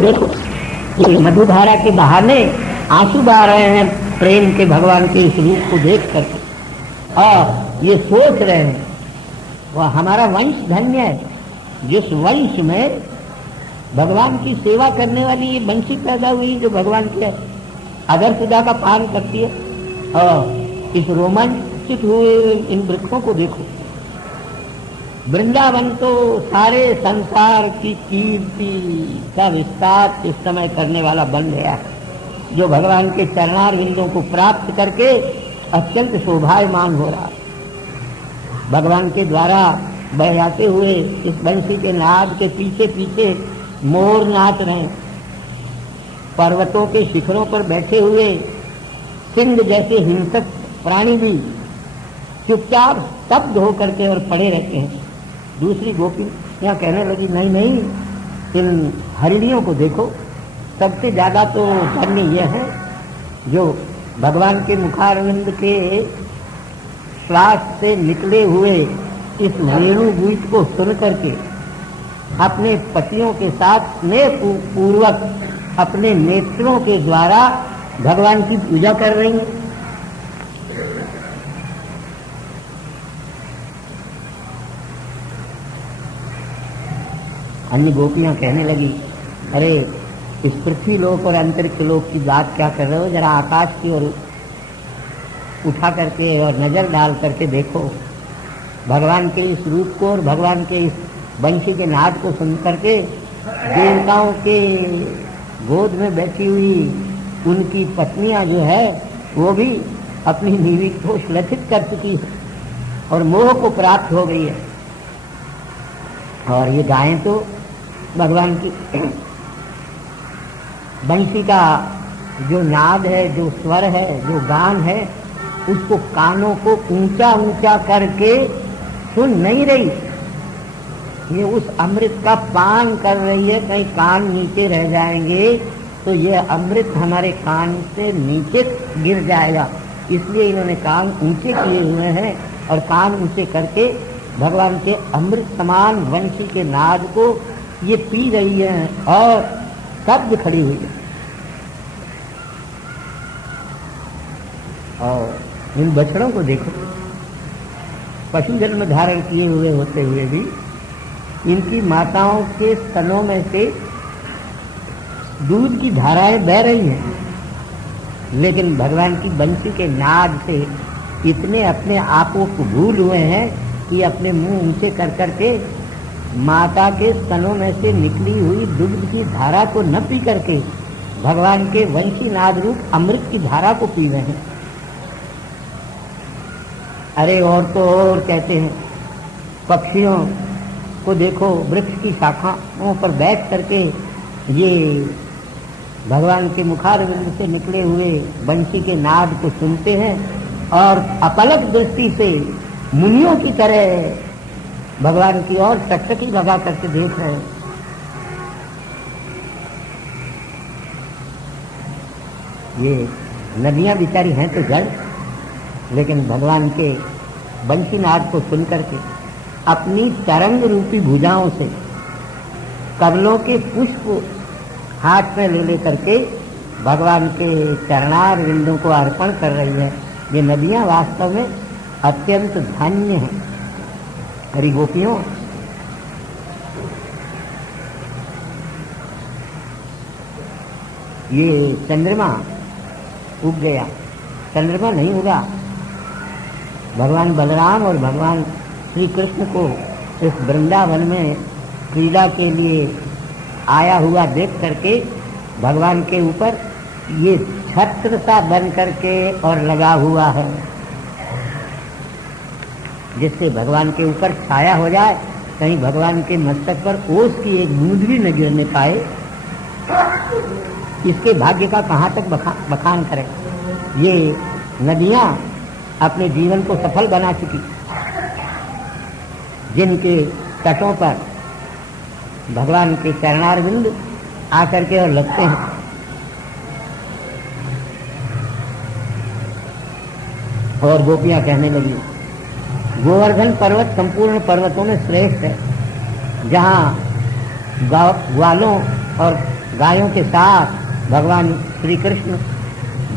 देखो मधुधारा के बहाने आंसू बहा रहे हैं प्रेम के भगवान के इस रूप को देख करके, और ये सोच रहे हैं वह हमारा वंश धन्य है जिस वंश में भगवान की सेवा करने वाली ये बंशी पैदा हुई जो भगवान के अदर सुधा का पान करती है। और इस रोमांचित हुए इन वृक्षों को देखो, वृंदावन तो सारे संसार की कीर्ति का विस्तार इस समय करने वाला बन गया है, जो भगवान के चरणार बिंदों को प्राप्त करके अत्यंत शोभायमान हो रहा है। भगवान के द्वारा बह जाते हुए इस बंशी के नाद के पीछे पीछे मोर नाच रहे हैं। पर्वतों के शिखरों पर बैठे हुए सिंह जैसे हिंसक प्राणी भी चुपचाप स्तब्ध होकर के और पड़े रहते हैं। दूसरी गोपी यहाँ कहने लगी, नहीं नहीं, इन हरिणियों को देखो, सबसे ज्यादा तो धन्य यह है जो भगवान के मुखारविंद के श्वास से निकले हुए इस वेणु गीत को सुन करके अपने पतियों के साथ स्नेह पूर्वक अपने नेत्रों के द्वारा भगवान की पूजा कर रही हैं। अन्य गोपियां कहने लगी, अरे इस पृथ्वी लोक और अंतरिक्ष लोक की बात क्या कर रहे हो, जरा आकाश की ओर उठा करके और नजर डाल करके देखो भगवान के इस रूप को और भगवान के इस बंशी के नाद को सुन करके देवताओं के गोद में बैठी हुई उनकी पत्नियां जो है वो भी अपनी नीवी को श्लथित कर चुकी है और मोह को प्राप्त हो गई है। और ये गायें तो भगवान की बंशी का जो नाद है, जो स्वर है, जो गान है, उसको कानों को ऊंचा ऊंचा करके सुन नहीं रही, ये उस अमृत का पान कर रही है। कहीं कान नीचे रह जाएंगे तो ये अमृत हमारे कान से नीचे गिर जाएगा, इसलिए इन्होंने कान ऊंचे किए हुए हैं और कान ऊंचे करके भगवान के अमृत समान वंशी के नाद को ये पी रही है और शब्द खड़ी हुई है। और इन बछड़ों को देखो, पशु जन्म धारण किए हुए होते हुए भी इनकी माताओं के स्तनों में से दूध की धाराएं बह रही हैं, लेकिन भगवान की बंशी के नाद से इतने अपने आपों को भूल हुए हैं कि अपने मुंह ऊंचे कर करके माता के स्तनों में से निकली हुई दूध की धारा को न पी करके भगवान के वंशी नाद रूप अमृत की धारा को पी रहे हैं। अरे और तो और कहते हैं, पक्षियों को देखो, वृक्ष की शाखाओं पर बैठ करके ये भगवान के मुखारविंद से निकले हुए बंशी के नाद को सुनते हैं और अपलक दृष्टि से मुनियों की तरह भगवान की ओर टकटकी लगा करके देख रहे हैं। ये नदियां बिचारी हैं तो जड़, लेकिन भगवान के बंशी नाद को सुन करके अपनी तरंग रूपी भुजाओं से कमलों के पुष्प हाथ में ले करके भगवान के चरणार बिंदु को अर्पण कर रही है। ये नदियां वास्तव में अत्यंत धन्य हैं। हरि गोपियों, ये चंद्रमा उग गया, चंद्रमा नहीं उगा। भगवान बलराम और भगवान श्री कृष्ण को इस वृंदावन में क्रीड़ा के लिए आया हुआ देख करके भगवान के ऊपर ये छत्र सा बन करके और लगा हुआ है, जिससे भगवान के ऊपर छाया हो जाए, कहीं भगवान के मस्तक पर ओस की एक बूंद भी न गिरने पाए। इसके भाग्य का कहाँ तक बखान करें। ये नदियां अपने जीवन को सफल बना चुकी, जिनके तटों पर भगवान के चरणारविंद आकर के और लगते हैं। और गोपियां कहने लगी, गोवर्धन पर्वत संपूर्ण पर्वतों में श्रेष्ठ है, जहाँ ग्वालों और गायों के साथ भगवान श्री कृष्ण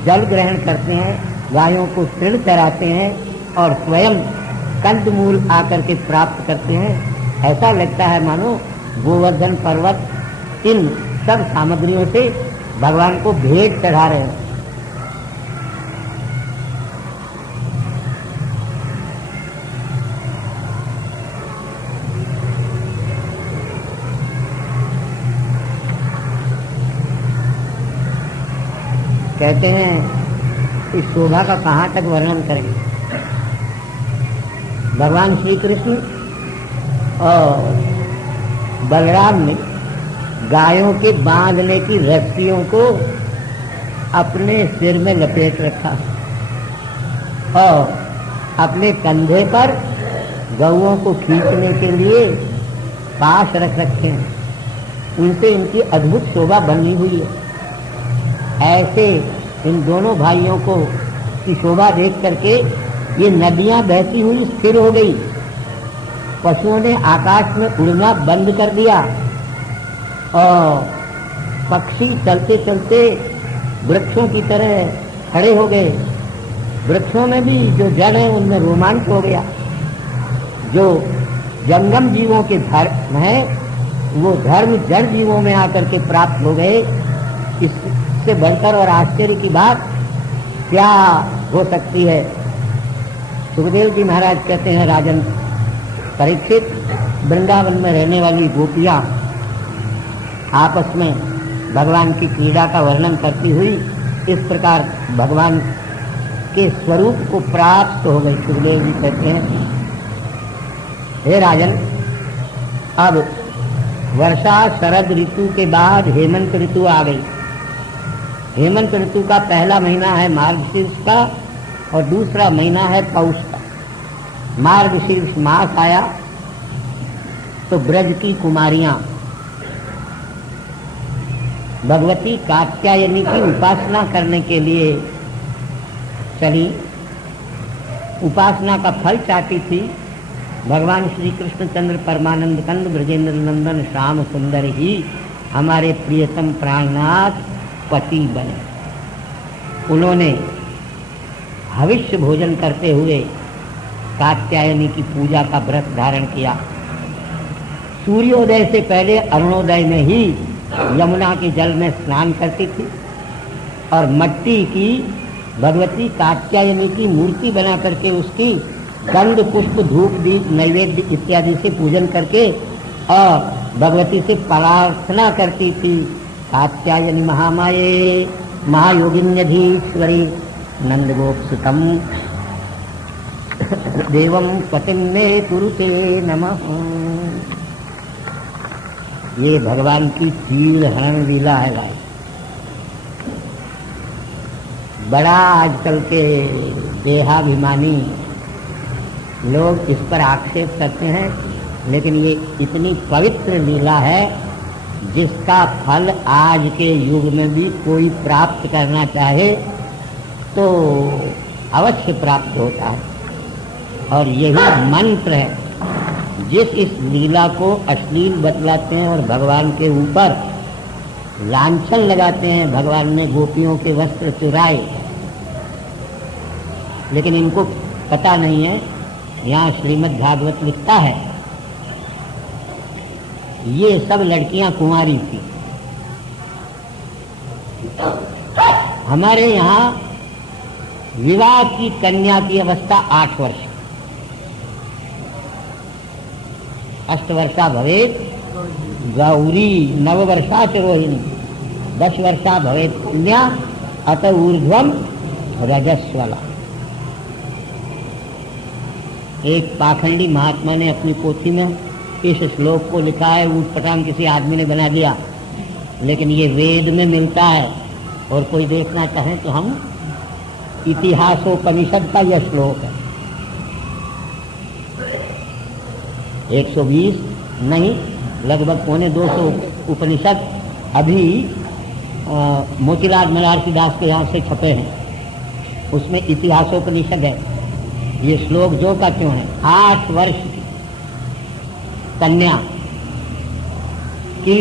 जल ग्रहण करते हैं, गायों को तृण चराते हैं और स्वयं कंदमूल आकर के प्राप्त करते हैं। ऐसा लगता है मानो गोवर्धन पर्वत इन सब सामग्रियों से भगवान को भेंट चढ़ा रहे हैं। कहते हैं इस शोभा का कहाँ तक वर्णन करें। भगवान श्री कृष्ण और बलराम ने गायों के बांधने की रस्सियों को अपने सिर में लपेट रखा और अपने कंधे पर गौओं को खींचने के लिए पास रख रखे हैं। उनसे इनकी अद्भुत शोभा बनी हुई है। ऐसे इन दोनों भाइयों को की शोभा देख करके ये नदियां बहती हुई स्थिर हो गई। पशुओं ने आकाश में उड़ना बंद कर दिया और पक्षी चलते चलते वृक्षों की तरह खड़े हो गए। वृक्षों में भी जो जड़ है उनमें रोमांच हो गया। जो जंगम जीवों के धर्म है वो धर्म जड़ जीवों में आकर के प्राप्त हो गए। इससे बढ़कर और आश्चर्य की बात क्या हो सकती है। सुखदेव जी महाराज कहते हैं, राजन परीक्षित, वृंदावन में रहने वाली गोपियां आपस में भगवान की क्रीड़ा का वर्णन करती हुई इस प्रकार भगवान के स्वरूप को प्राप्त हो गई। सुखदेव जी कहते हैं, हे राजन, अब वर्षा शरद ऋतु के बाद हेमंत ऋतु आ गई। हेमंत ऋतु का पहला महीना है मार्गशीर्ष का और दूसरा महीना है पौष का। मार्गशीर्ष मास आया तो ब्रज की कुमारियां भगवती कात्यायनी की उपासना करने के लिए चली। उपासना का फल चाहती थी। भगवान श्री कृष्णचंद्र परमानंद कंद ब्रजेंद्र नंदन श्याम सुंदर ही हमारे प्रियतम प्राणनाथ पति बने। उन्होंने हविष्य भोजन करते हुए कात्यायनी की पूजा का व्रत धारण किया। सूर्योदय से पहले अरुणोदय में ही यमुना के जल में स्नान करती थी और मट्टी की भगवती कात्यायनी की मूर्ति बना करके उसकी गंध पुष्प धूप दीप नैवेद्य इत्यादि से पूजन करके और भगवती से प्रार्थना करती थी। कात्यायनी महामाये महायोगिन्यधीश्वरी नंदगोपसुतम देवम पतिम मे कुरुते नमः। ये भगवान की चीर हरण लीला है भाई। बड़ा आजकल के देहाभिमानी लोग इस पर आक्षेप करते हैं, लेकिन ये इतनी पवित्र लीला है जिसका फल आज के युग में भी कोई प्राप्त करना चाहे तो अवश्य प्राप्त होता है। और यही मंत्र है। जिस इस लीला को अश्लील बतलाते हैं और भगवान के ऊपर लांछन लगाते हैं, भगवान ने गोपियों के वस्त्र चुराए, लेकिन इनको पता नहीं है। यहाँ श्रीमद् भागवत लिखता है ये सब लड़कियां कुंवारी थी। हमारे यहाँ विवाह की कन्या की अवस्था 8 वर्ष, अष्टवर्षा भवेत गौरी नववर्षा च रोहिणी 10 वर्षा भवेत कन्या अत ऊर्ध्वम रजस्वला। एक पाखंडी महात्मा ने अपनी पोथी में इस श्लोक को लिखा है, ऊटपटांग किसी आदमी ने बना दिया, लेकिन ये वेद में मिलता है। और कोई देखना चाहे तो हम इतिहासोपनिषद का यह श्लोक है। 120 नहीं, लगभग 250 उपनिषद अभी मोतीलाल मलारसी दास के यहाँ से छपे हैं। उसमें इतिहासोपनिषद है। ये श्लोक जो का क्यों है, 8 वर्ष की कन्या की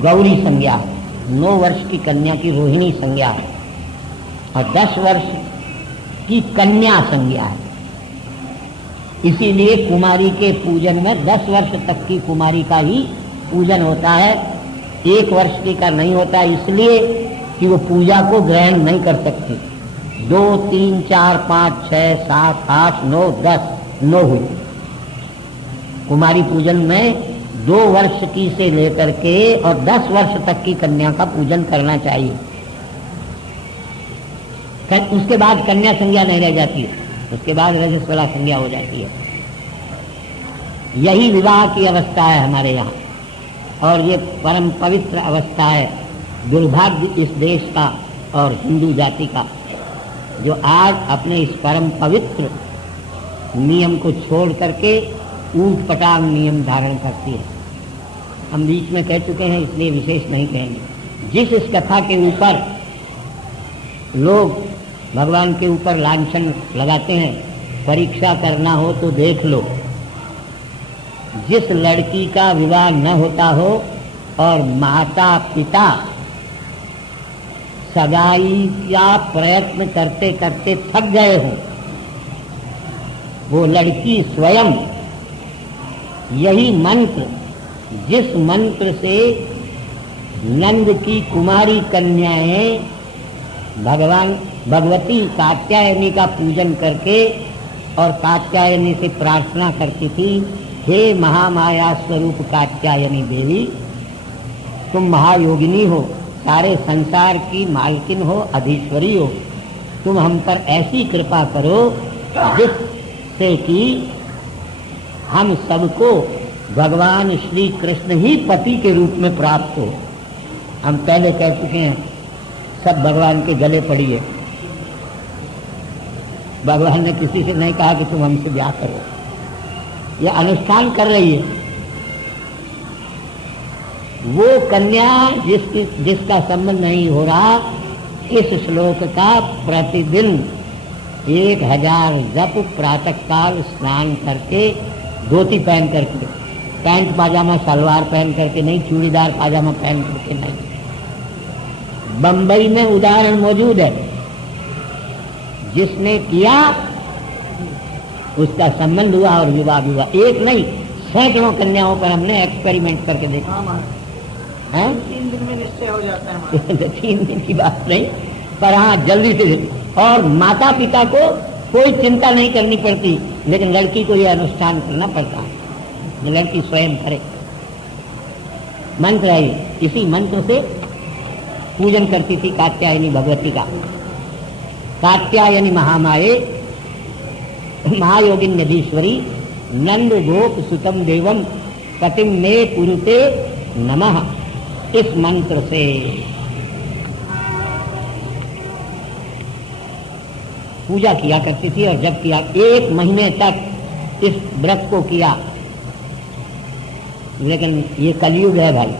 गौरी संज्ञा, 9 वर्ष की कन्या की रोहिणी संज्ञा है और 10 वर्ष की कन्या संज्ञा है। इसीलिए कुमारी के पूजन में 10 वर्ष तक की कुमारी का ही पूजन होता है, 1 वर्ष की का नहीं होता, इसलिए कि वो पूजा को ग्रहण नहीं कर सकती। 2, 3, 4, 5, 6, 7, 8, 9, 10, 9 हुई। कुमारी पूजन में 2 वर्ष की से लेकर के और 10 वर्ष तक की कन्या का पूजन करना चाहिए। उसके बाद कन्या संज्ञा नहीं रह जाती है, उसके बाद रजस्वला संज्ञा हो जाती है। यही विवाह की अवस्था है हमारे यहाँ, और ये परम पवित्र अवस्था है। दुर्भाग्य इस देश का और हिंदू जाति का, जो आज अपने इस परम पवित्र नियम को छोड़ करके ऊट पटांग नियम धारण करती है। हम बीच में कह चुके हैं, इसलिए विशेष नहीं कहेंगे। जिस इस कथा के ऊपर लोग भगवान के ऊपर लांछन लगाते हैं, परीक्षा करना हो तो देख लो। जिस लड़की का विवाह न होता हो और माता पिता सगाई का प्रयत्न करते करते थक गए हों, वो लड़की स्वयं यही मंत्र, जिस मंत्र से नंद की कुमारी कन्याएं भगवती कात्यायनी का पूजन करके और कात्यायनी से प्रार्थना करती थी, हे महामाया स्वरूप कात्यायनी देवी, तुम महायोगिनी हो, सारे संसार की मालकिन हो, अधीश्वरी हो, तुम हम पर ऐसी कृपा करो जिससे कि हम सबको भगवान श्री कृष्ण ही पति के रूप में प्राप्त हो। हम पहले कह चुके हैं, सब भगवान के गले पड़िए। भगवान ने किसी से नहीं कहा कि तुम हमसे ब्याह करो, यह अनुष्ठान कर रही है। वो कन्या जिसका संबंध नहीं हो रहा, इस श्लोक का प्रतिदिन 1000 जप प्रातः काल स्नान करके, धोती पहन करके, पैंट पाजामा सलवार पहन करके नहीं, चूड़ीदार पाजामा पहन करके नहीं। बंबई में उदाहरण मौजूद है, जिसने किया उसका संबंध हुआ और विवाह हुआ। एक नहीं, सैकड़ों कन्याओं पर हमने एक्सपेरिमेंट करके देखा है। 3 दिन में निश्चय हो जाता है। 3 दिन की बात नहीं, पर हाँ जल्दी से। और माता पिता को कोई चिंता नहीं करनी पड़ती, लेकिन लड़की को यह अनुष्ठान करना पड़ता है, लड़की स्वयं करे। मंत्र है, इसी मंत्र से पूजन करती थी कात्यायनी भगवती का। कात्यायनी महामाये महायोगिन्यधीश्वरी नंद गोप सुतम देवम पतिम मे कुरुते नमः, इस मंत्र से पूजा किया करती थी। और जब किया 1 महीने तक इस व्रत को किया। लेकिन ये कलयुग है भाई,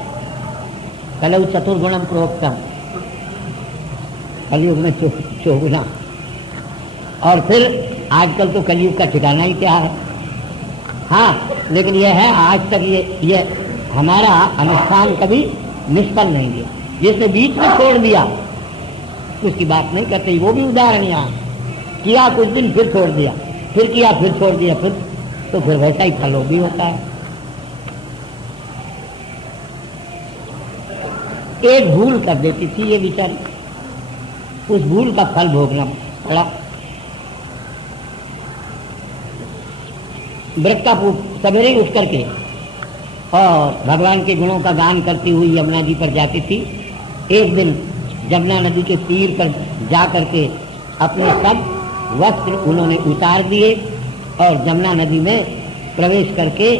कलौ चतुर्गुणम प्रोक्तम, कलयुग में चौगुना। और फिर आजकल तो कलयुग का ठिकाना ही क्या है। हाँ, लेकिन यह है, आज तक ये हमारा अनुष्ठान कभी निष्फल नहीं गया। जिसने बीच में छोड़ दिया उसकी बात नहीं करते। वो भी उदाहरण यहाँ, किया कुछ दिन फिर छोड़ दिया, फिर किया फिर छोड़ दिया, फिर वैसा ही फल भी होता है। एक भूल कर देती थी ये विचार, उस भूल का फल भोगना पड़ा। व्रत का सवेरे उठ करके और भगवान के गुणों का गान करती हुई यमुना जी पर जाती थी। एक दिन यमुना नदी के तीर पर जा करके अपने सब वस्त्र उन्होंने उतार दिए और यमुना नदी में प्रवेश करके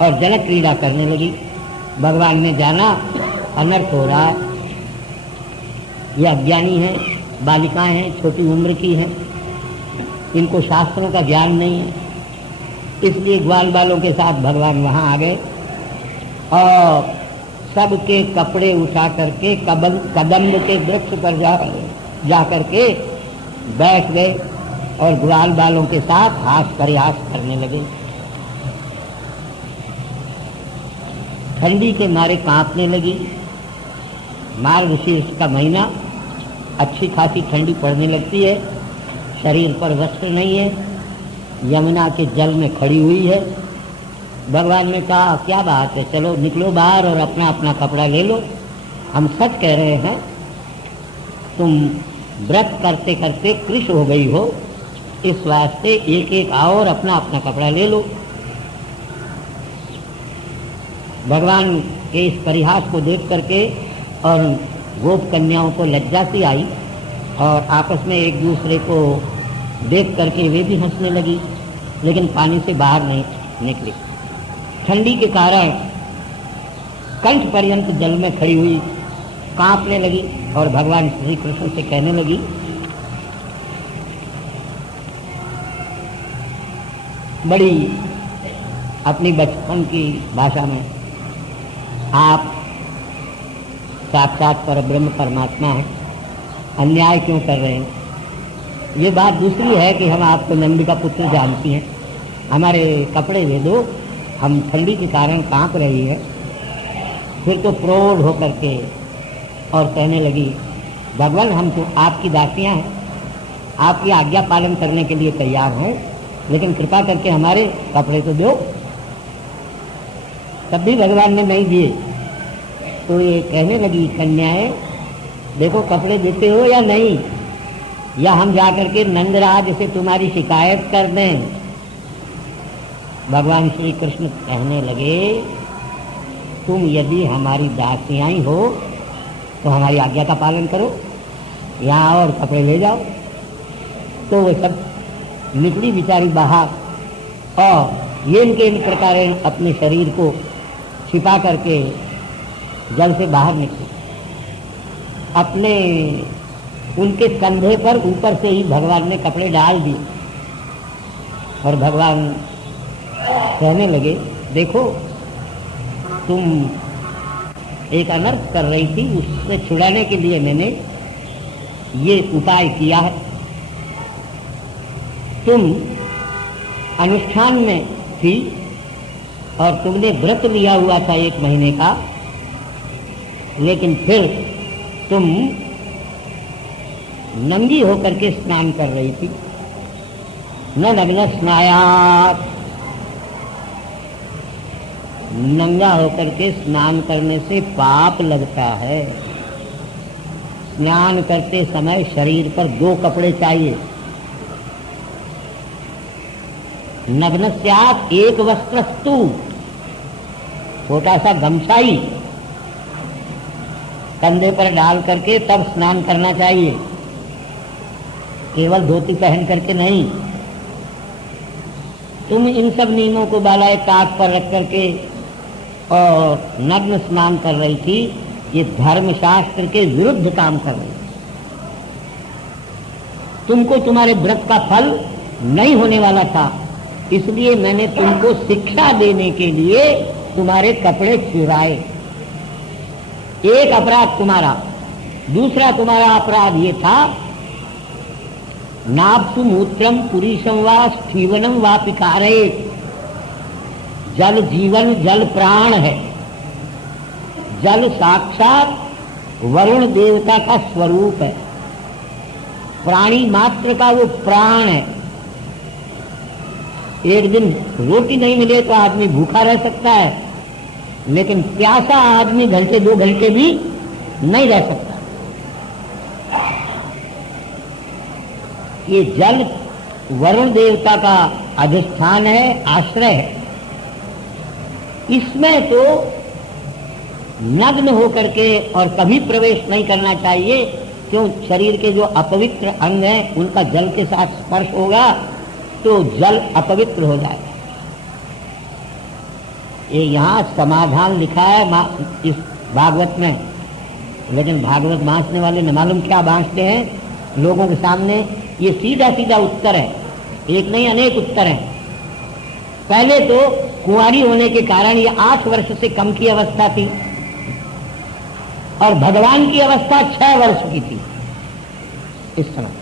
और जल क्रीड़ा करने लगी। भगवान ने जाना अनर्थ हो रहा है, ये अज्ञानी हैं, बालिकाएं हैं, छोटी उम्र की हैं, इनको शास्त्रों का ज्ञान नहीं है। इसलिए ग्वाल बालों के साथ भगवान वहाँ आ गए और सबके कपड़े उठा करके कदम्ब के वृक्ष पर जा करके बैठ गए और ग्वाल बालों के साथ हास प्रयास करने लगे। ठंडी के मारे कांपने लगी, मार्गशीर्ष का महीना, अच्छी खासी ठंडी पड़ने लगती है, शरीर पर वस्त्र नहीं है, यमुना के जल में खड़ी हुई है। भगवान ने कहा क्या बात है, चलो निकलो बाहर और अपना अपना कपड़ा ले लो। हम सच कह रहे हैं, तुम व्रत करते करते कृश हो गई हो, इस वास्ते एक एक आओ और अपना अपना कपड़ा ले लो। भगवान के इस परिहास को देख करके और गोप कन्याओं को लज्जा सी आई और आपस में एक दूसरे को देख करके वे भी हंसने लगी, लेकिन पानी से बाहर नहीं निकली। ठंडी के कारण कंठ पर्यंत जल में खड़ी हुई कांपने लगी और भगवान श्री कृष्ण से कहने लगी, बड़ी अपनी बचपन की भाषा में, आप साक्षात परब्रह्म परमात्मा हैं, अन्याय क्यों कर रहे हैं? ये बात दूसरी है कि हम आपको नंदी का पुत्र जानती हैं, हमारे कपड़े दे दो, हम ठंडी के कारण कांप रही है। फिर तो प्रौढ़ होकर के और कहने लगी, भगवान हम तो आपकी दासियां हैं, आपकी आज्ञा पालन करने के लिए तैयार हैं, लेकिन कृपा करके हमारे कपड़े तो दो। तब भी भगवान ने नहीं दिए तो ये कहने लगी, कन्याएं देखो कपड़े देते हो या नहीं, या हम जाकर के नंदराज से तुम्हारी शिकायत कर दें। भगवान श्री कृष्ण कहने लगे, तुम यदि हमारी दासियां हो तो हमारी आज्ञा का पालन करो, यहाँ और कपड़े ले जाओ। तो वो सब निकली बेचारी बाहर और ये इनके इन प्रकार अपने शरीर को छिपा करके जल से बाहर निकली। अपने उनके कंधे पर ऊपर से ही भगवान ने कपड़े डाल दिए और भगवान कहने लगे, देखो तुम एक अनर्थ कर रही थी, उससे छुड़ाने के लिए मैंने ये उपाय किया है। तुम अनुष्ठान में थी और तुमने व्रत लिया हुआ था 1 महीने का, लेकिन फिर तुम नंगी होकर के स्नान कर रही थी। न नग्न स्नायात, नंगा होकर के स्नान करने से पाप लगता है। स्नान करते समय शरीर पर 2 कपड़े चाहिए। नग्नस्यात् एक वस्त्रस्तु, छोटा सा गमछाई कंधे पर डाल करके तब स्नान करना चाहिए, केवल धोती पहन करके नहीं। तुम इन सब नियमों को बालाए काख पर रख करके और नग्न स्नान कर रही थी, ये धर्मशास्त्र के विरुद्ध काम कर रही थी। तुमको तुम्हारे व्रत का फल नहीं होने वाला था, इसलिए मैंने तुमको शिक्षा देने के लिए तुम्हारे कपड़े चुराए। एक अपराध तुम्हारा। दूसरा तुम्हारा अपराध ये था, नाप्सु मूत्रम पुरीशम वा स्थीवनम वा पिकारे। जल जीवन, जल प्राण है। जल साक्षात वरुण देवता का स्वरूप है, प्राणी मात्र का वो प्राण है। एक दिन रोटी नहीं मिले तो आदमी भूखा रह सकता है, लेकिन प्यासा आदमी घंटे 2 घंटे भी नहीं रह सकता। ये जल वरुण देवता का अधिष्ठान है, आश्रय है। इसमें तो नग्न होकर के और कभी प्रवेश नहीं करना चाहिए, क्यों? शरीर के जो अपवित्र अंग हैं उनका जल के साथ स्पर्श होगा तो जल अपवित्र हो जाएगा। ये यहाँ समाधान लिखा है इस भागवत में, लेकिन भागवत बांटने वाले न मालूम क्या बांटते हैं लोगों के सामने। ये सीधा सीधा उत्तर है, एक नहीं अनेक उत्तर हैं। पहले तो कुंवारी होने के कारण ये 8 वर्ष से कम की अवस्था थी और भगवान की अवस्था 6 वर्ष की थी इस समय।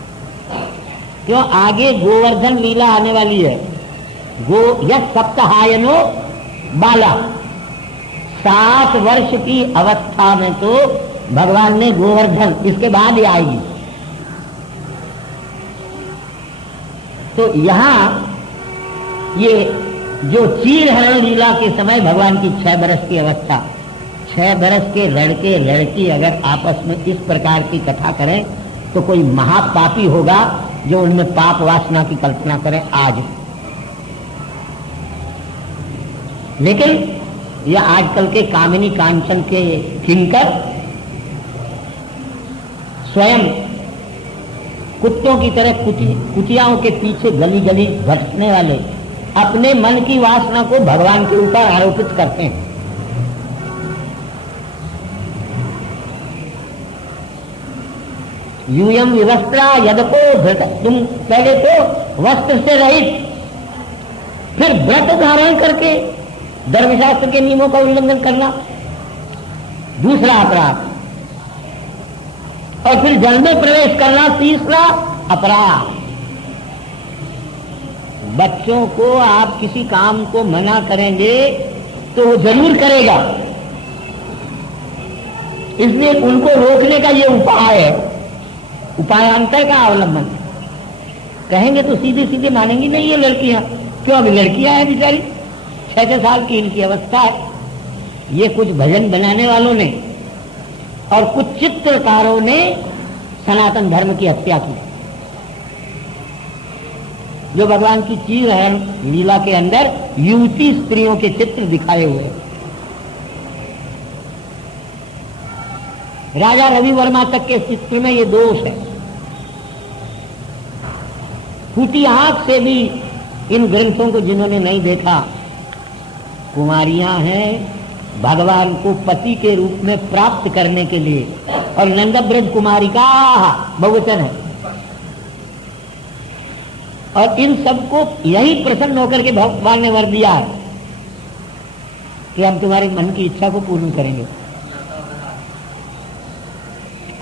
क्यों? आगे गोवर्धन लीला आने वाली है। यह सप्ताहायनो बाला, 7 वर्ष की अवस्था में तो भगवान ने गोवर्धन, इसके बाद ही आएगी। तो यहां ये जो चीरहरण लीला के समय भगवान की 6 बरस की अवस्था, 6 बरस के लड़के लड़की अगर आपस में इस प्रकार की कथा करें तो कोई महापापी होगा जो उनमें पाप वासना की कल्पना करें आज। लेकिन यह आजकल के कामिनी कांचन के किंकर स्वयं कुत्तों की तरह कुतियाओं के पीछे गली गली भटकने वाले अपने मन की वासना को भगवान के ऊपर आरोपित करते हैं। यूयम विवस्त्रा यदको धृत, तुम पहले तो वस्त्र से रहित, फिर व्रत धारण करके धर्मशास्त्र के नियमों का उल्लंघन करना दूसरा अपराध, और फिर जल में प्रवेश करना तीसरा अपराध। बच्चों को आप किसी काम को मना करेंगे तो वो जरूर करेगा, इसलिए उनको रोकने का ये उपाय है, उपायांतर का अवलंबन। कहेंगे तो सीधे सीधे मानेंगी नहीं ये लड़कियां, क्यों? अभी लड़कियां हैं बेचारी, 6 साल की इनकी अवस्था है। ये कुछ भजन बनाने वालों ने और कुछ चित्रकारों ने सनातन धर्म की हत्या की, जो भगवान की चीरहरण लीला के अंदर युवती स्त्रियों के चित्र दिखाए हुए। राजा रवि वर्मा तक के चित्र में ये दोष है। फूटी आंख से भी इन ग्रंथों को जिन्होंने नहीं देखा, कुमारियां हैं भगवान को पति के रूप में प्राप्त करने के लिए, और नंदब्रज कुमारी का बहुवचन है, और इन सबको यही प्रसन्न होकर के भगवान ने वर दिया है कि हम तुम्हारे मन की इच्छा को पूर्ण करेंगे।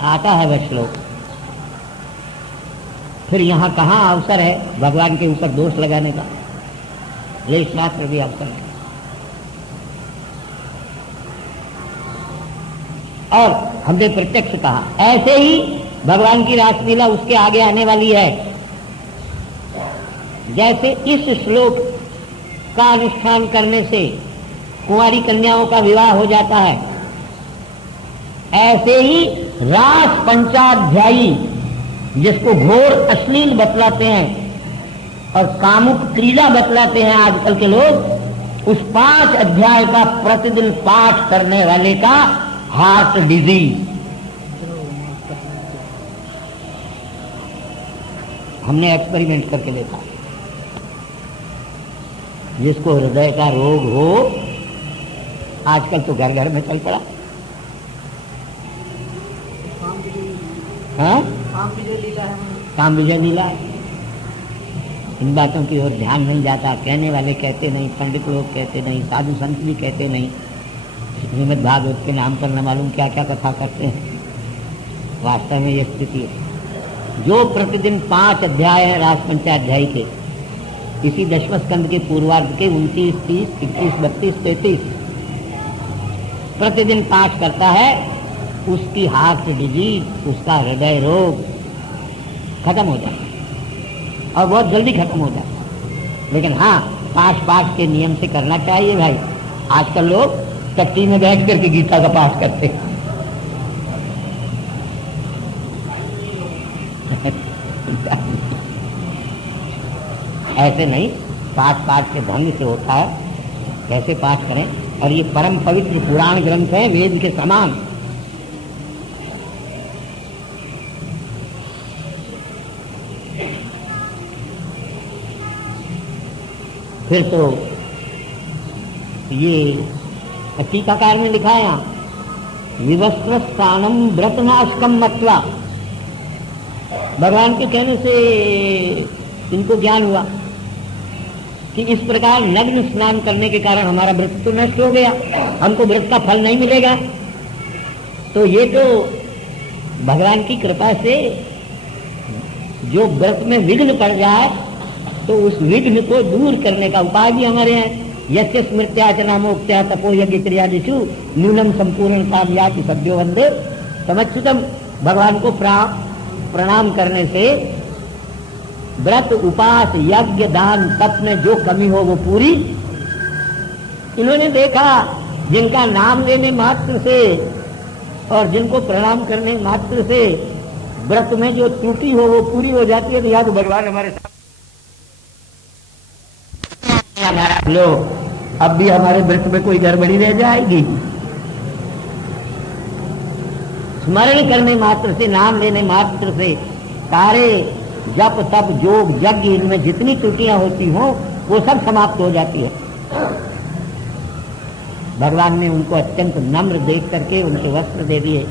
आता है वह श्लोक। फिर यहां कहां अवसर है भगवान के ऊपर दोष लगाने का? लेश मात्र भी अवसर है। और हमने प्रत्यक्ष कहा, ऐसे ही भगवान की रासलीला उसके आगे आने वाली है। जैसे इस श्लोक का अनुष्ठान करने से कुंवारी कन्याओं का विवाह हो जाता है, ऐसे ही रास पंचाध्यायी, जिसको घोर अश्लील बतलाते हैं और कामुक क्रीड़ा बतलाते हैं आजकल के लोग, उस 5 अध्याय का प्रतिदिन पाठ करने वाले का हार्ट डिजीज हमने एक्सपेरिमेंट करके देखा। जिसको हृदय का रोग हो, आजकल तो घर घर में चल पड़ा। हाँ, काम विजय लीला। इन बातों की ओर ध्यान नहीं जाता, कहने वाले कहते नहीं, पंडित लोग कहते नहीं, साधु संत भी कहते नहीं, श्रीमद् भागवत के नाम पर न मालूम क्या क्या कथा करते हैं। वास्तव में यह स्थिति है। जो प्रतिदिन 5 अध्याय है रास पंचाध्यायी के, इसी दशम स्कंद के पूर्वार्ध के 29, 30, 31, 32, 33 प्रतिदिन पाठ करता है, उसकी हार्ट डिजीज, उसका हृदय रोग खत्म हो जाता है, और बहुत जल्दी खत्म हो जाता है। लेकिन हाँ, पाठ के नियम से करना चाहिए भाई। आजकल लोग टट्टी में बैठ करके गीता का पाठ करते हैं। ऐसे नहीं, पाठ के ढंग से होता है, कैसे पाठ करें। और ये परम पवित्र पुराण ग्रंथ है, वेद के समान। फिर तो ये टीकाकार में लिखा है, विवस्त्र स्थानम व्रतनाशकम मत्वा। भगवान के कहने से इनको ज्ञान हुआ कि इस प्रकार नग्न स्नान करने के कारण हमारा व्रत तो नष्ट हो गया, हमको व्रत का फल नहीं मिलेगा। तो ये तो भगवान की कृपा से जो व्रत में विघ्न पड़ जाए तो उस विघ्न को दूर करने का उपाय भी हमारे हैं। यस्य स्मृत्या च नामोक्त्या तपो यज्ञ क्रियादिषु न्यूनम संपूर्ण कामयाति सद्यो वंदे। समच्युतम भगवान को प्रणाम करने से व्रत उपास यज्ञ दान तप में जो कमी हो वो पूरी। इन्होंने देखा जिनका नाम लेने मात्र से और जिनको प्रणाम करने मात्र से व्रत में जो त्रुटि हो वो पूरी हो जाती है, तो याद भगवान हमारे साथ लो अब भी हमारे व्रत में कोई गड़बड़ी रह जाएगी। स्मरण करने मात्र से, नाम लेने मात्र से सारे जप तप जोग यज्ञ इनमें जितनी त्रुटियां होती हों वो सब समाप्त हो जाती है। भगवान ने उनको अत्यंत नम्र देख करके उनके वस्त्र दे दिए।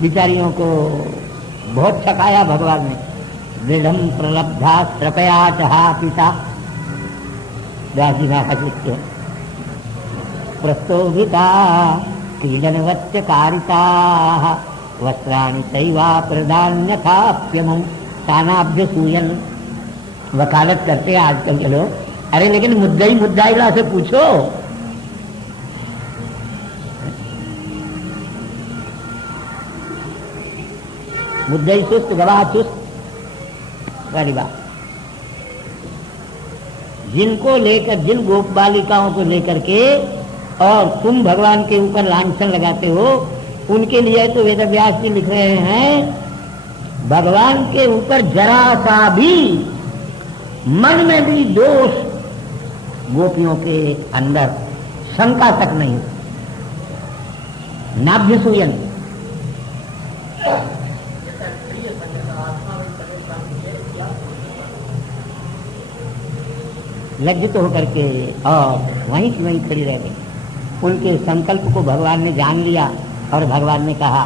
बिचारियों को बहुत छकाया भगवान ने। दृढ़ प्रलब्धा कृपया चहा पिता व्यासी महाराज लिखते हैं, प्रस्तोभिता पीडनवच्च कारिता वस्त्राणि तैवा प्रदान्यथाप्यमं तानाभ्य सूयन। वकालत करते हैं आजकल के लोग, अरे लेकिन मुद्दई मुद्दाइला से पूछो। मुद्दई सुस्त गवाह चुस्त वाली बात। जिनको लेकर, जिन गोप बालिकाओं को लेकर के और तुम भगवान के ऊपर लांछन लगाते हो, उनके लिए तो वेद व्यास जी लिख रहे हैं भगवान के ऊपर जरा सा भी मन में भी दोष गोपियों के अंदर शंका तक नहीं। नाभ्यसूयन लज्जित होकर के और वहीं की वहीं खड़ी रह गई। उनके संकल्प को भगवान ने जान लिया और भगवान ने कहा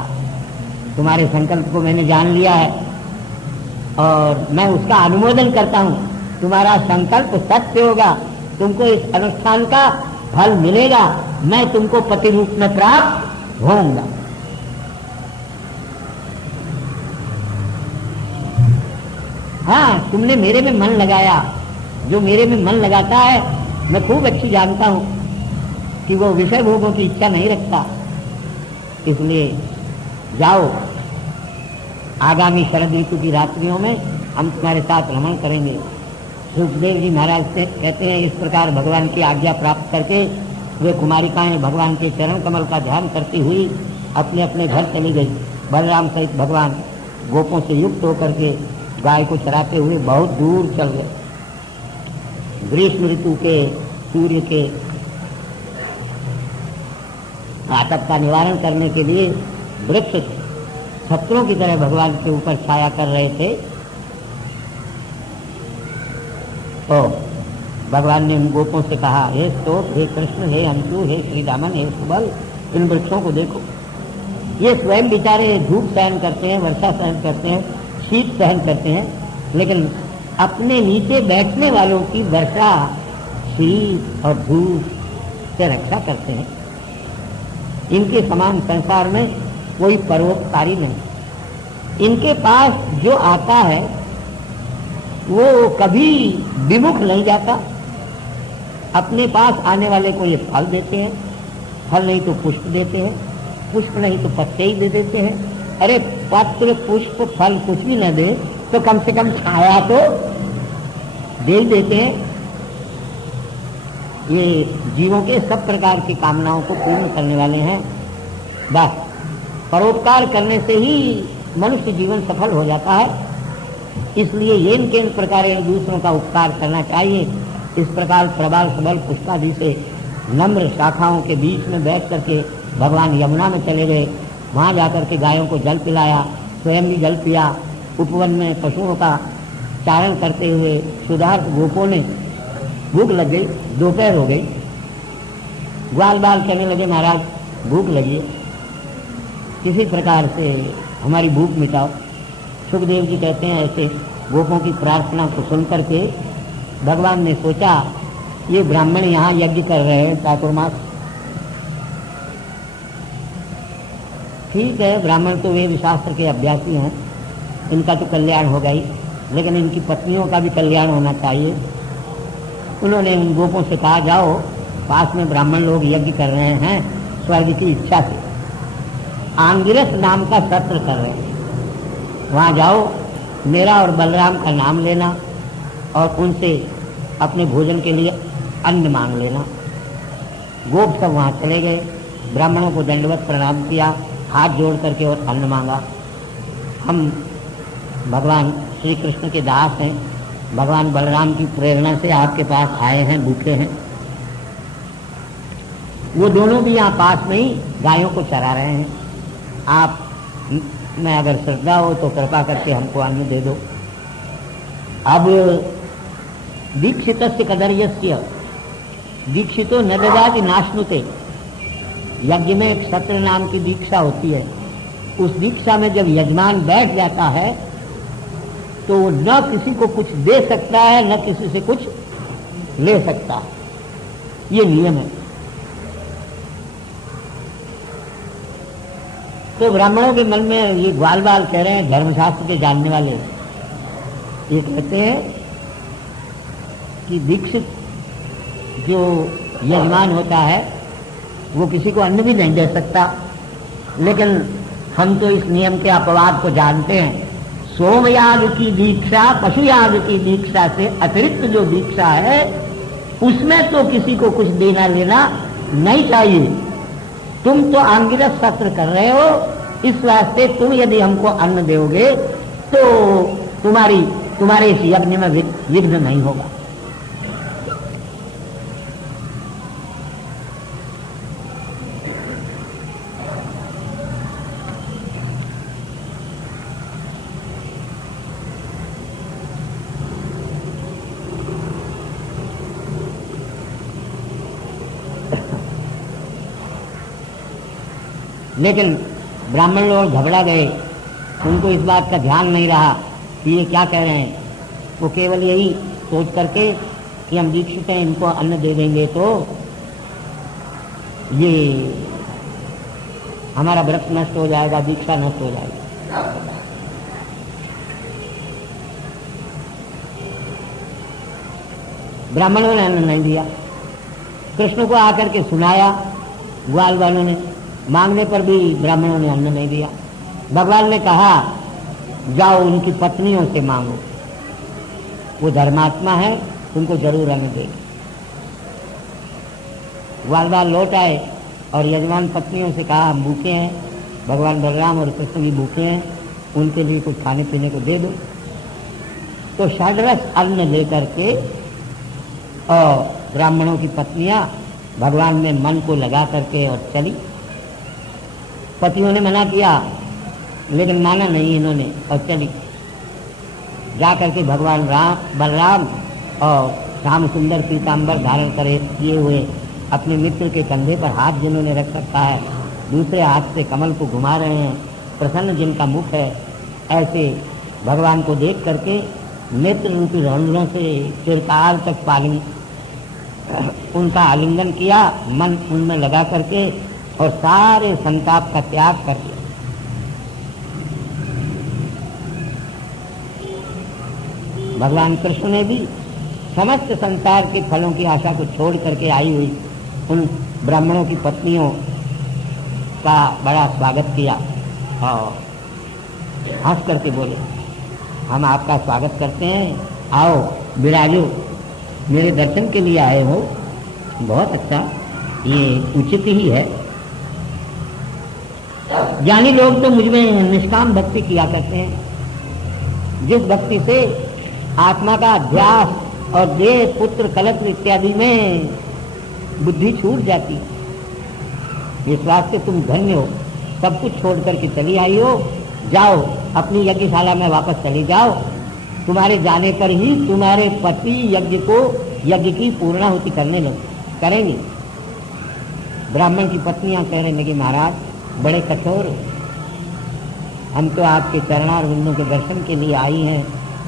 तुम्हारे संकल्प को मैंने जान लिया है और मैं उसका अनुमोदन करता हूँ। तुम्हारा संकल्प सत्य होगा, तुमको इस अनुष्ठान का फल मिलेगा, मैं तुमको पति रूप में प्राप्त होऊंगा। हाँ, तुमने मेरे में मन लगाया। जो मेरे में मन लगाता है मैं खूब अच्छी जानता हूं कि वो विषय भोगों की इच्छा नहीं रखता। इसलिए जाओ, आगामी शरद ऋतु की रात्रियों में हम तुम्हारे साथ रमण करेंगे। सुखदेव जी महाराज से कहते हैं, इस प्रकार भगवान की आज्ञा प्राप्त करके वे कुमारिकाएं भगवान के चरण कमल का ध्यान करती हुई अपने अपने घर चली गई। बलराम सहित भगवान गोपों से युक्त होकर के गाय को चराते हुए बहुत दूर चल गए। ग्रीष्म ऋतु के सूर्य के आतप का निवारण करने के लिए वृक्ष छत्रों की तरह भगवान के ऊपर छाया कर रहे थे। तो भगवान ने उन गोपों से कहा, हे स्तोत, हे कृष्ण, हे अंशु, हे श्रीदामन, हे सुबल, इन वृक्षों को देखो। ये स्वयं बेचारे धूप सहन करते हैं, वर्षा सहन करते हैं, शीत सहन करते हैं, लेकिन अपने नीचे बैठने वालों की वर्षा, शीत और धूप से रक्षा करते हैं। इनके समान संसार में कोई परोपकारी नहीं। इनके पास जो आता है वो कभी विमुख नहीं जाता। अपने पास आने वाले को ये फल देते हैं, फल नहीं तो पुष्प देते हैं, पुष्प नहीं तो पत्ते ही दे देते हैं। अरे पत्र पुष्प फल कुछ भी न दे तो कम से कम छाया तो दे ही देते हैं। ये जीवों के सब प्रकार की कामनाओं को पूर्ण करने वाले हैं। बस परोपकार करने से ही मनुष्य जीवन सफल हो जाता है। इसलिए ये इनके इन प्रकार दूसरों का उपकार करना चाहिए। इस प्रकार प्रबाल सबल पुष्पादि से नम्र शाखाओं के बीच में बैठ करके भगवान यमुना में चले गए। वहाँ जाकर के गायों को जल पिलाया, स्वयं भी जल पिया। उपवन में पशुओं का चारण करते हुए सुधार्थ गोपों ने, भूख लग गई, दोपहर हो गई, ग्वाल बाल कहने लगे, महाराज भूख लगी, किसी प्रकार से हमारी भूख मिटाओ। सुखदेव जी कहते हैं, ऐसे गोपों की प्रार्थना को सुन करके भगवान ने सोचा ये ब्राह्मण यहाँ यज्ञ कर रहे हैं चातुर्मास, ठीक है, ब्राह्मण तो वेद शास्त्र के अभ्यासी हैं, इनका तो कल्याण होगा ही, लेकिन इनकी पत्नियों का भी कल्याण होना चाहिए। उन्होंने उन गोपों से कहा, जाओ, पास में ब्राह्मण लोग यज्ञ कर रहे हैं स्वर्ग की इच्छा से, आंगिरस नाम का सत्र कर रहे हैं। वहाँ जाओ, मेरा और बलराम का नाम लेना और उनसे अपने भोजन के लिए अन्न मांग लेना। गोप सब वहाँ चले गए, ब्राह्मणों को दंडवत प्रणाम किया, हाथ जोड़ करके और अन्न मांगा। हम भगवान श्री कृष्ण के दास हैं, भगवान बलराम की प्रेरणा से आपके पास आए हैं, भूखे हैं। वो दोनों भी यहाँ पास में ही गायों को चरा रहे हैं। आप मैं अगर श्रद्धा हो तो कृपा करके हमको अन्न दे दो। अब दीक्षितस्य कदर्यस्य दीक्षितो न ददाति नाश्नुते, यज्ञ में एक सत्र नाम की दीक्षा होती है। उस दीक्षा में जब यजमान बैठ जाता है तो वो न किसी को कुछ दे सकता है, न किसी से कुछ ले सकता है, ये नियम है। तो ब्राह्मणों के मन में ये ग्वाल बाल कह रहे हैं, धर्मशास्त्र के जानने वाले, ये कहते हैं कि दीक्षित जो यजमान होता है वो किसी को अन्न भी नहीं दे सकता, लेकिन हम तो इस नियम के अपवाद को जानते हैं। सोमयाग की दीक्षा, पशुयाग की दीक्षा से अतिरिक्त जो दीक्षा है उसमें तो किसी को कुछ देना लेना नहीं चाहिए। तुम तो आंगिरस सत्र कर रहे हो, इस वास्ते तुम यदि हमको अन्न दोगे तो तुम्हारे इस यज्ञ में विघ्न नहीं होगा। लेकिन ब्राह्मण लोग घबरा गए, उनको इस बात का ध्यान नहीं रहा कि ये क्या कह रहे हैं। वो केवल यही सोच करके कि हम दीक्षित हैं, इनको अन्न दे देंगे तो ये हमारा व्रत नष्ट हो जाएगा, दीक्षा नष्ट हो जाएगी। ब्राह्मणों ने अन्न नहीं दिया, कृष्ण को आकर के सुनाया, ग्वाल वालों ने मांगने पर भी ब्राह्मणों ने अन्न नहीं दिया। भगवान ने कहा जाओ उनकी पत्नियों से मांगो, वो धर्मात्मा है, तुमको जरूर अन्न देगी। ग्वाल बाल लौट आए और यजमान पत्नियों से कहा हम भूखे हैं, भगवान बलराम और कृष्ण भी भूखे हैं, उनके लिए कुछ खाने पीने को दे दो। तो षड्रस अन्न लेकर के और ब्राह्मणों की पत्नियां भगवान में मन को लगा करके और चली। पतियों ने मना किया लेकिन माना नहीं इन्होंने और चली। जा करके भगवान बलराम और श्याम सुंदर पीताम्बर धारण करे किए हुए अपने मित्र के कंधे पर हाथ जिन्होंने रख रखा है, दूसरे हाथ से कमल को घुमा रहे हैं, प्रसन्न जिनका मुख है, ऐसे भगवान को देख करके नेत्र रूपी रंध्रों से चिरकाल तक पानी उनका आलिंगन किया, मन उनमें लगा करके और सारे संताप का त्याग कर दिया। भगवान कृष्ण ने भी समस्त संसार के फलों की आशा को छोड़ करके आई हुई उन ब्राह्मणों की पत्नियों का बड़ा स्वागत किया और हंस करके बोले हम आपका स्वागत करते हैं, आओ विराजो, मेरे दर्शन के लिए आए हो, बहुत अच्छा, ये उचित ही है। ज्ञानी लोग तो मुझ में निष्काम भक्ति किया करते हैं, जिस भक्ति से आत्मा का अध्यास और देह पुत्र कलप इत्यादि में बुद्धि छूट जाती है। इस बात से तुम धन्य हो, सब कुछ छोड़ करके चली आई हो, जाओ अपनी यज्ञशाला में वापस चली जाओ, तुम्हारे जाने पर ही तुम्हारे पति यज्ञ की पूर्णाहुति करेंगे। ब्राह्मण की पत्नियां कहने लगी महाराज बड़े कठोर, हम तो आपके चरणार विंदों के दर्शन के लिए आई हैं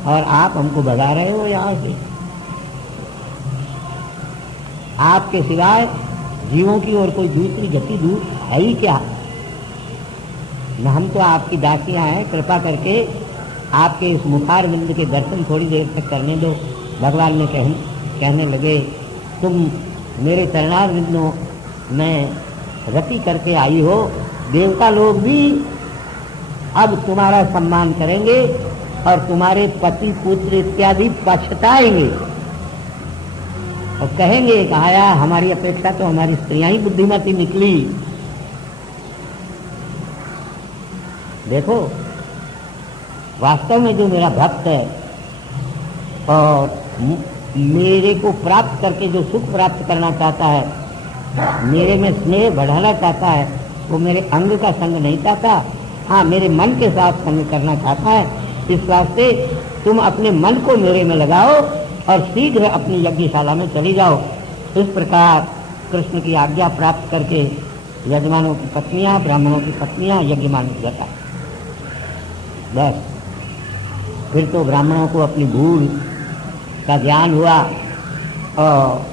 और आप हमको भगा रहे हो यहाँ से। आपके सिवाय जीवों की और कोई दूसरी गति दूर है ही क्या? न हम तो आपकी दासियां हैं, कृपा करके आपके इस मुखार बिंद के दर्शन थोड़ी देर तक करने दो। भगवान ने कहने लगे तुम मेरे चरणार बिंदों में रति करके आई हो देवता लोग भी अब तुम्हारा सम्मान करेंगे और तुम्हारे पति पुत्र इत्यादि पछताएंगे और कहेंगे कहा हमारी अपेक्षा तो हमारी स्त्रियां ही बुद्धिमती निकली। देखो वास्तव में जो मेरा भक्त है और मेरे को प्राप्त करके जो सुख प्राप्त करना चाहता है, मेरे में स्नेह बढ़ाना चाहता है, वो मेरे अंग का संग नहीं चाहता, हाँ मेरे मन के साथ संग करना चाहता है। इस वास्ते तुम अपने मन को मेरे में लगाओ और शीघ्र अपनी यज्ञशाला में चली जाओ। इस प्रकार कृष्ण की आज्ञा प्राप्त करके यजमानों की पत्नियां, ब्राह्मणों की पत्नियां यज्ञमान हो जाता। बस फिर तो ब्राह्मणों को अपनी भूल का ज्ञान हुआ और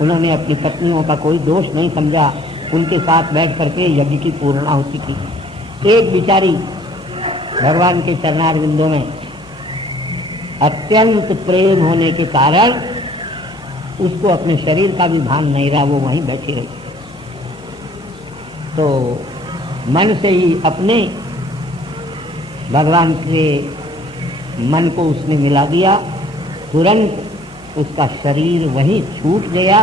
उन्होंने अपनी पत्नियों का कोई दोष नहीं समझा, उनके साथ बैठ करके यज्ञ की पूर्णाहुति की। एक बिचारी भगवान के चरणारविंदों में अत्यंत प्रेम होने के कारण उसको अपने शरीर का भी भान नहीं रहा, वो वहीं बैठी रही। तो मन से ही अपने भगवान के मन को उसने मिला दिया, तुरंत उसका शरीर वहीं छूट गया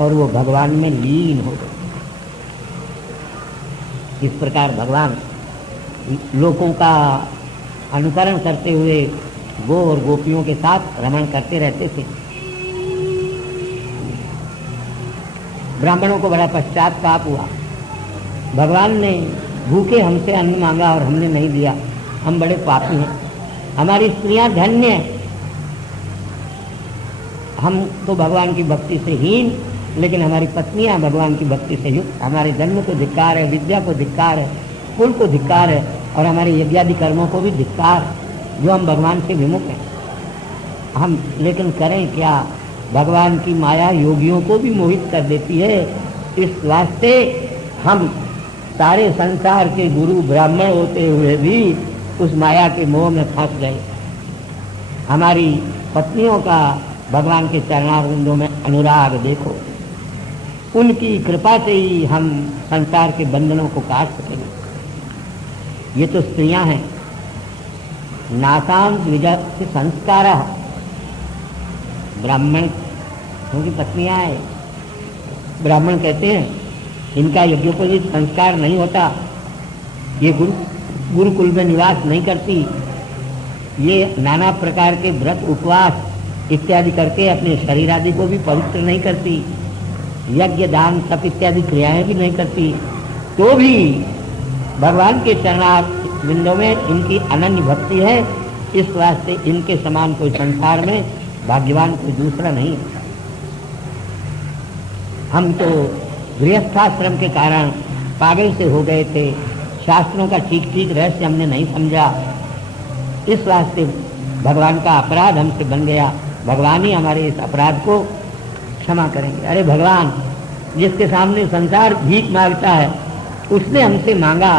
और वो भगवान में लीन हो गया। इस प्रकार भगवान लोगों का अनुकरण करते हुए गो और गोपियों के साथ रमण करते रहते थे। ब्राह्मणों को बड़ा पश्चाताप हुआ, भगवान ने भूखे हमसे अन्न मांगा और हमने नहीं दिया, हम बड़े पापी हैं, हमारी स्त्रियां धन्य हैं, हम तो भगवान की भक्ति से हीन, लेकिन हमारी पत्नियां भगवान की भक्ति से युक्त, हमारे जन्म को धिक्कार है, विद्या को धिक्कार है, कुल को धिक्कार है और हमारे यज्ञादि कर्मों को भी धिक्कार, जो हम भगवान से विमुख हैं। हम लेकिन करें क्या, भगवान की माया योगियों को भी मोहित कर देती है। इस वास्ते हम सारे संसार के गुरु ब्राह्मण होते हुए भी उस माया के मोह में फंस गए। हमारी पत्नियों का भगवान के चरणारविंदों में अनुराग देखो, उनकी कृपा से ही हम संसार के बंधनों को काट सकेंगे। ये तो स्त्रियां हैं, नासाम द्विजस्य संस्कार, ब्राह्मण उनकी पत्नियां हैं। ब्राह्मण कहते हैं इनका यज्ञोपवीत संस्कार नहीं होता, ये गुरुकुल में निवास नहीं करती, ये नाना प्रकार के व्रत उपवास इत्यादि करके अपने शरीर आदि को भी पवित्र नहीं करती, यज्ञ दान तप इत्यादि क्रियाएं भी नहीं करती, तो भी भगवान के चरणारविंदों में इनकी अनन्य भक्ति है। इस वास्ते इनके समान कोई संसार में भाग्यवान कोई दूसरा नहीं। हम तो गृहस्थाश्रम के कारण पागल से हो गए थे, शास्त्रों का ठीक ठीक रहस्य हमने नहीं समझा, इस वास्ते भगवान का अपराध हमसे बन गया। भगवान ही हमारे इस अपराध को क्षमा करेंगे। अरे भगवान जिसके सामने संसार भीख मांगता है, उसने हमसे मांगा